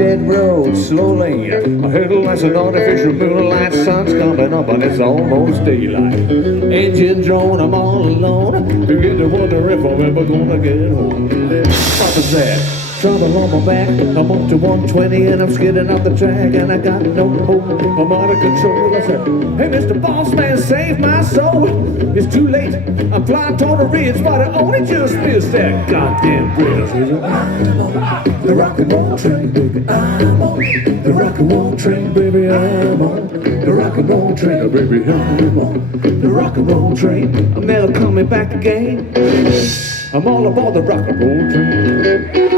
dead road slowly. I heard less an artificial moonlight, sun's coming up and it's almost daylight. Engine drone, I'm all alone. Begin to wonder if I'm ever gonna get home. What was that? Trouble on my back, I'm up to 120 and I'm skidding off the track and I got no hope, I'm out of control. I said, hey Mr. Boss Man, save my soul. It's too late, I'm flying toward the ridge, but I only just missed that goddamn bridge. I'm on the rock and roll train, baby, I'm on the rock and roll train, baby, I'm on the rock and roll train, baby, I'm on the rock and roll train. I'm never coming back again. I'm all aboard the rock and roll train.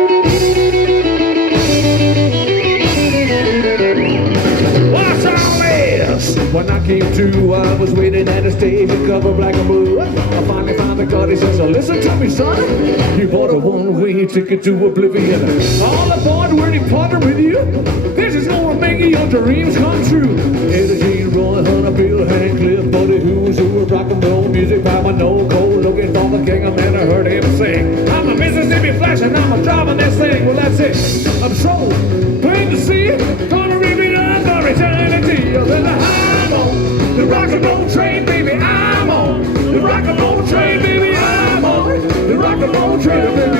What's all this? When I came to, I was waiting at a stage to cover black and blue. I finally found the God, he says, listen to me, son. You bought a one-way ticket to oblivion. All aboard where he partner with you. This is gonna make your dreams come true. Eddie G, Roy, Hunter, Bill, Hank, Cliff, Buddy, who's who, rock and roll music, Papa, no cold, looking for the king of men. I heard him sing. I'm a Mississippi Flash and I'm a driving this thing. Well, that's it. I'm sold, plain to see. Gonna read me up for eternity. Then I'm on the rock and roll train, baby. I'm on the rock and roll train, baby. I'm on the rock and roll train, baby.